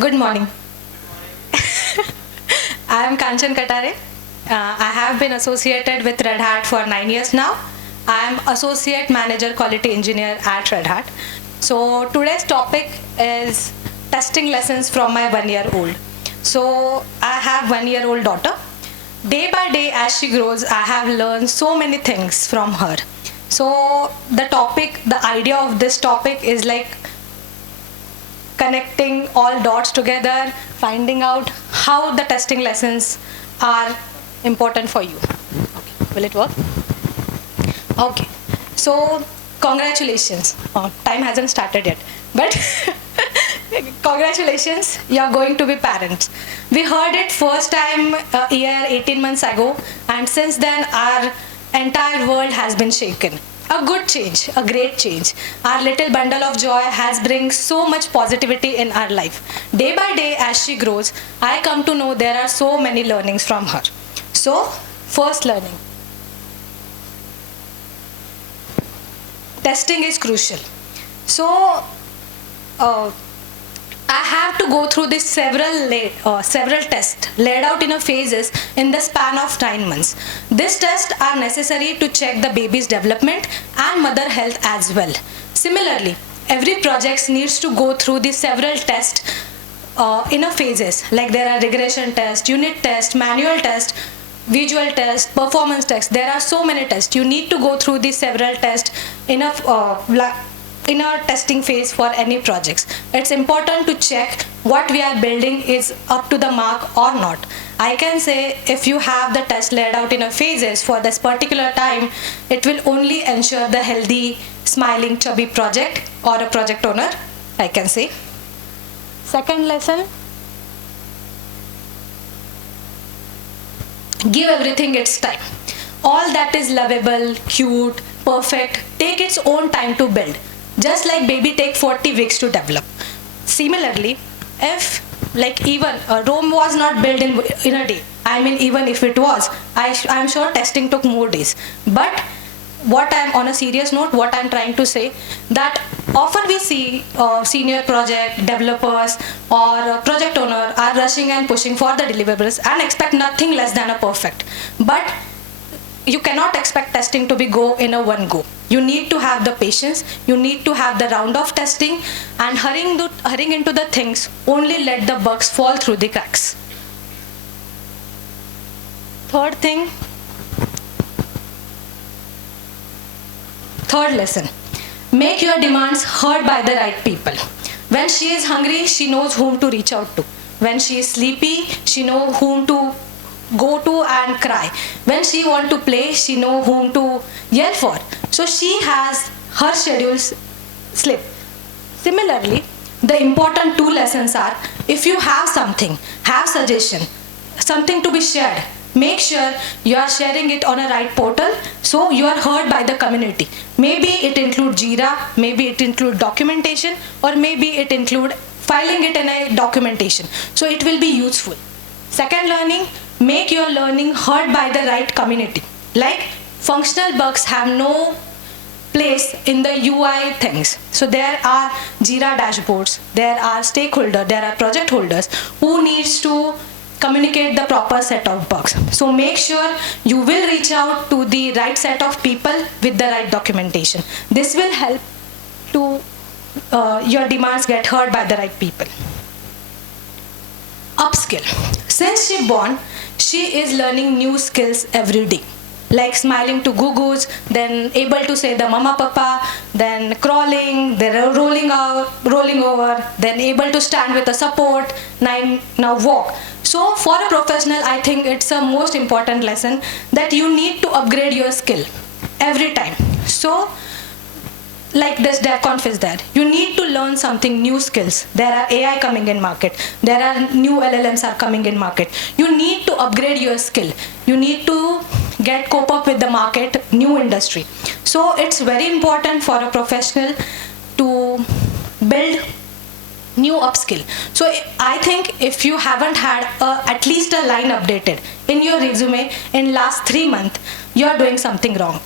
Good morning. I am Kanchan Katare. I have been associated with Red Hat for 9 years now. I am Associate Manager Quality Engineer at Red Hat. So today's topic is testing lessons from my 1 year old. So I have 1 year old daughter. Day by day as she grows, I have learned so many things from her. So the idea of this topic is like connecting all dots together, finding out how the testing lessons are important for you. Okay. Will it work? Okay. So, congratulations. Time hasn't started yet, but congratulations, you're going to be parents. We heard it first time a year, 18 months ago, and since then our entire world has been shaken. A good change, a great change. Our little bundle of joy has bring so much positivity in our life. Day by day as she grows, I come to know there are so many learnings from her. So, first learning. Testing is crucial. So, I have to go through this several tests laid out in a phases in the span of 9 months. These tests are necessary to check the baby's development and mother health as well. Similarly, every project needs to go through these several tests in a phases, like there are regression tests, unit tests, manual tests, visual tests, performance tests. There are so many tests. You need to go through these several tests in a testing phase for any projects. It's important to check what we are building is up to the mark or not. I can say if you have the test laid out in a phases for this particular time, it will only ensure the healthy, smiling, chubby project or a project owner, I can say. Second lesson, give everything its time. All that is lovable, cute, perfect, take its own time to build. Just like baby take 40 weeks to develop. Similarly, if like even Rome was not built in a day, I mean even if it was, I'm sure testing took more days. But what I'm on a serious note, what I'm trying to say, that often we see senior project developers or project owner are rushing and pushing for the deliverables and expect nothing less than a perfect. But you cannot expect testing to be go in a one go. You need to have the patience, you need to have the round of testing, and hurrying into the things only let the bugs fall through the cracks. Third lesson, make your demands heard by the right people. When she is hungry, she knows whom to reach out to. When she is sleepy, she knows whom to go to and cry. When she want to play, she know whom to yell for. So she has her schedules slip. Similarly, the important two lessons are, if you have something, have suggestion, something to be shared, make sure you are sharing it on a right portal so you are heard by the community. Maybe it include Jira, maybe it include documentation, or maybe it include filing it in a documentation. So it will be useful. Second learning, make your learning heard by the right community. Like functional bugs have no place in the UI things. So there are Jira dashboards, there are stakeholders, there are project holders who needs to communicate the proper set of bugs. So make sure you will reach out to the right set of people with the right documentation. This will help to your demands get heard by the right people. Upskill. Since she born, she is learning new skills every day, like smiling to goo-goos, then able to say the mama papa, then crawling, then rolling over, then able to stand with a support, now walk. So for a professional, I think it's a most important lesson that you need to upgrade your skill every time. So like this DevConf is there. You need to learn something new skills. There are AI coming in market. There are new LLMs are coming in market. You need to upgrade your skill. You need to cope up with the market, new industry. So it's very important for a professional to build new upskill. So I think if you haven't had at least a line updated in your resume in last 3 months, you are doing something wrong.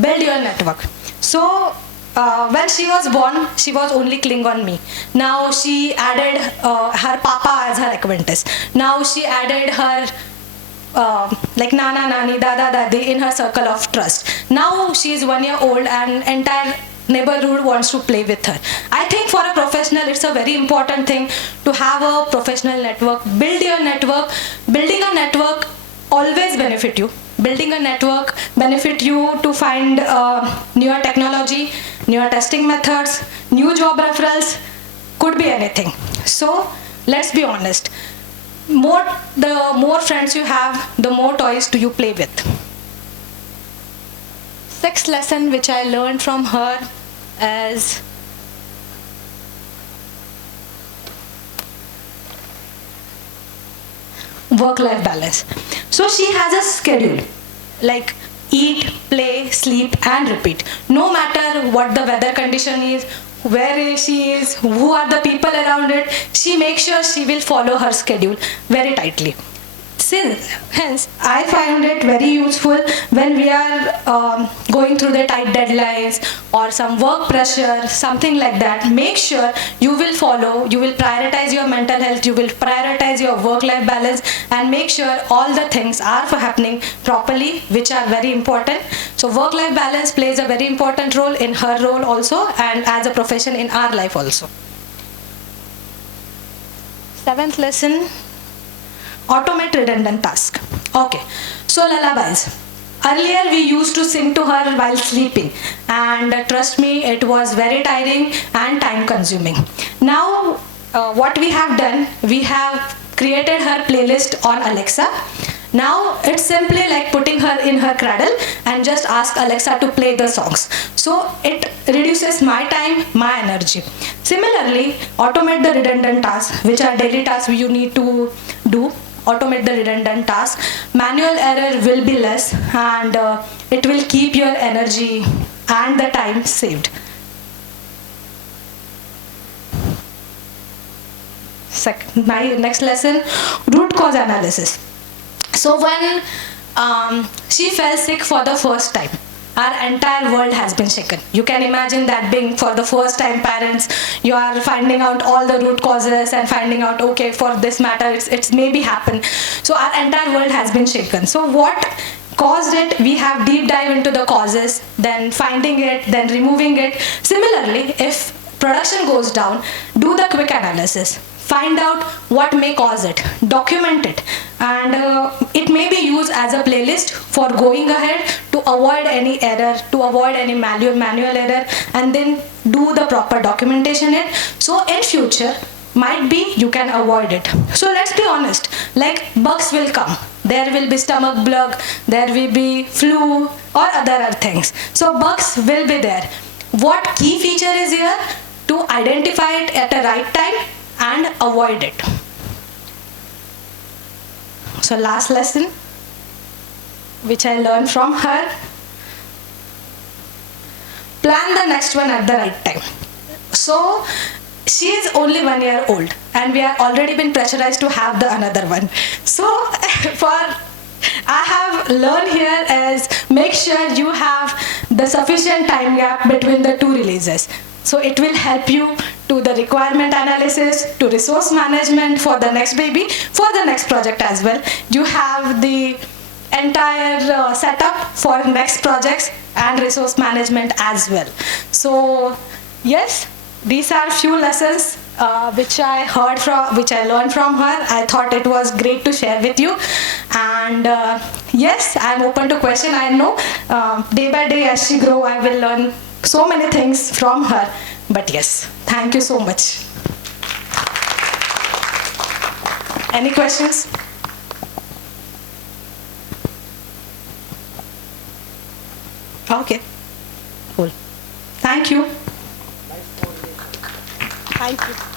build your network. So when she was born, she was only clinging on me. Now she added her papa as her acquaintance. Now she added her like nana, nani, dada, dadi in her circle of trust. Now she is 1 year old and entire neighborhood wants to play with her. I think for a professional, it's a very important thing to have a professional network. Build your network. Building a network always benefit you. Building a network benefit you to find newer technology, newer testing methods, new job referrals, could be anything. So let's be honest. The more friends you have, the more toys do you play with. Sixth lesson which I learned from her is work-life balance. So she has a schedule, like eat, play, sleep and repeat. No matter what the weather condition is, where she is, who are the people around it, she makes sure she will follow her schedule very tightly. Hence, I find it very useful when we are going through the tight deadlines or some work pressure, something like that. Make sure you will follow, you will prioritize your mental health, you will prioritize your work-life balance, and make sure all the things are happening properly, which are very important. So work-life balance plays a very important role in her role also, and as a profession in our life also. Seventh lesson, automate redundant task. Okay, so lullabies. Earlier we used to sing to her while sleeping, and trust me, it was very tiring and time consuming. Now what we have done, we have created her playlist on Alexa. Now it's simply like putting her in her cradle and just ask Alexa to play the songs. So it reduces my time, my energy. Similarly, automate the redundant tasks, which are daily tasks you need to do. Automate the redundant task. Manual error will be less, and it will keep your energy and the time saved. My next lesson, root cause analysis. So when she fell sick for the first time, our entire world has been shaken. You can imagine that being for the first time parents, you are finding out all the root causes and finding out, okay, for this matter, it's maybe happened. So our entire world has been shaken. So what caused it? We have deep dive into the causes, then finding it, then removing it. Similarly, if production goes down, do the quick analysis. Find out what may cause it, document it, and it may be used as a playlist for going ahead to avoid any error, to avoid any manual error, and then do the proper documentation it. So in future, might be you can avoid it. So let's be honest, like bugs will come. There will be stomach bug, there will be flu or other things. So bugs will be there. What key feature is here? To identify it at the right time and avoid it. So last lesson which I learned from her, plan the next one at the right time. So she is only 1 year old and we are already been pressurized to have the another one. So I have learned here is make sure you have the sufficient time gap between the two releases. So it will help you to the requirement analysis, to resource management for the next baby, for the next project as well. You have the entire setup for next projects and resource management as well. So yes, these are few lessons which I learned from her. I thought it was great to share with you. And yes, I'm open to question. I know day by day as she grow, I will learn so many things from her. But yes, thank you so much. Any questions? Okay, cool. Thank you. Thank you.